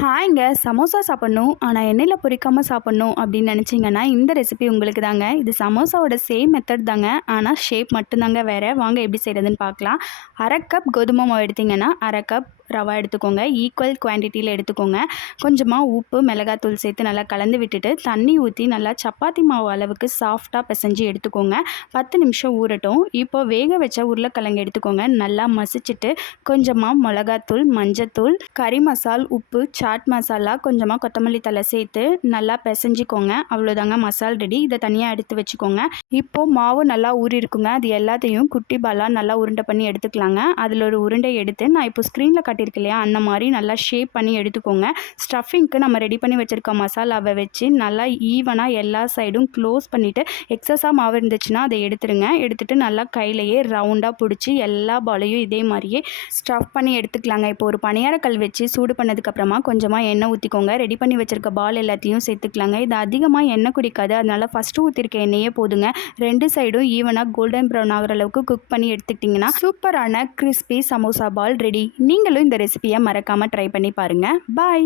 ஹாய்ங்க சமோசா சாப்பிட்ணும் ஆனால் எண்ணெயில் பொரிக்காமல் சாப்பிட்ணும் அப்படின்னு நினச்சிங்கன்னா இந்த ரெசிபி உங்களுக்கு தாங்க இது சமோசாவோட சேம் மெத்தட் தாங்க. ஆனால் ஷேப் மட்டும்தாங்க வேறு. வாங்க எப்படி செய்கிறதுன்னு பார்க்கலாம். அரை கப் கோதுமை மாவு எடுத்திங்கன்னா அரை கப் ரவா எடுத்துக்கோங்க. ஈக்குவல் குவான்டிட்டியில் எடுத்துக்கோங்க. கொஞ்சமாக உப்பு மிளகாத்தூள் சேர்த்து நல்லா கலந்து விட்டுட்டு தண்ணி ஊற்றி நல்லா சப்பாத்தி மாவு அளவுக்கு சாஃப்டாக பிசைஞ்சு எடுத்துக்கோங்க. பத்து நிமிஷம் ஊறட்டும். இப்போ வேக வச்ச உருளைக்கிழங்கு எடுத்துக்கோங்க. நல்லா மசிச்சுட்டு கொஞ்சமாக மிளகாத்தூள் மஞ்சத்தூள் கறி மசால் உப்பு சாட் மசாலா கொஞ்சமாக கொத்தமல்லி தலை சேர்த்து நல்லா பிசைஞ்சிக்கோங்க. அவ்வளோதாங்க மசால் ரெடி இதை தனியாக எடுத்து வச்சுக்கோங்க. இப்போது மாவு நல்லா ஊறி இருக்குங்க. அது எல்லாத்தையும் குட்டி பாலாக நல்லா உருண்டை பண்ணி எடுத்துக்கலாங்க. அதில் ஒரு உருண்டை எடுத்து நான் இப்போ ஸ்க்ரீனில் கட்டி காட்டியிருக்கு இல்லையா அந்த மாதிரி நல்லா ஷேப் பண்ணி எடுத்துக்கோங்க. ஸ்டஃபிங்க்கு நம்ம ரெடி பண்ணி வச்சுருக்க மசாலாவை வச்சு நல்லா ஈவனாக எல்லா சைடும் க்ளோஸ் பண்ணிவிட்டு எக்ஸஸாக மாவு இருந்துச்சுன்னா அதை எடுத்துருங்க. எடுத்துகிட்டு நல்லா கையிலையே ரவுண்டாக பிடிச்சி எல்லா பாலையும் இதே மாதிரியே ஸ்டஃப் பண்ணி எடுத்துக்கலாங்க. இப்போ ஒரு பணியாரக்கல் வச்சு சூடு பண்ணதுக்கப்புறமா கொஞ்சமாக எண்ணெய் ஊற்றிக்கோங்க ரெடி பண்ணி வச்சுருக்க பால் எல்லாத்தையும் சேர்த்துக்கலாங்க. இது அதிகமாக எண்ணெய் குடிக்காது. அதனால் ஃபஸ்ட்டு ஊற்றிருக்க எண்ணெயே போதுங்க. ரெண்டு சைடும் ஈவனாக கோல்டன் ப்ரௌன் ஆகிற அளவுக்கு குக் பண்ணி எடுத்துக்கிட்டிங்கன்னா சூப்பரான கிறிஸ்பி சமோசா பால் ரெடி நீங்களும் இந்த ரெசிபியை மறக்காமல் ட்ரை பண்ணி பாருங்கள் பாய்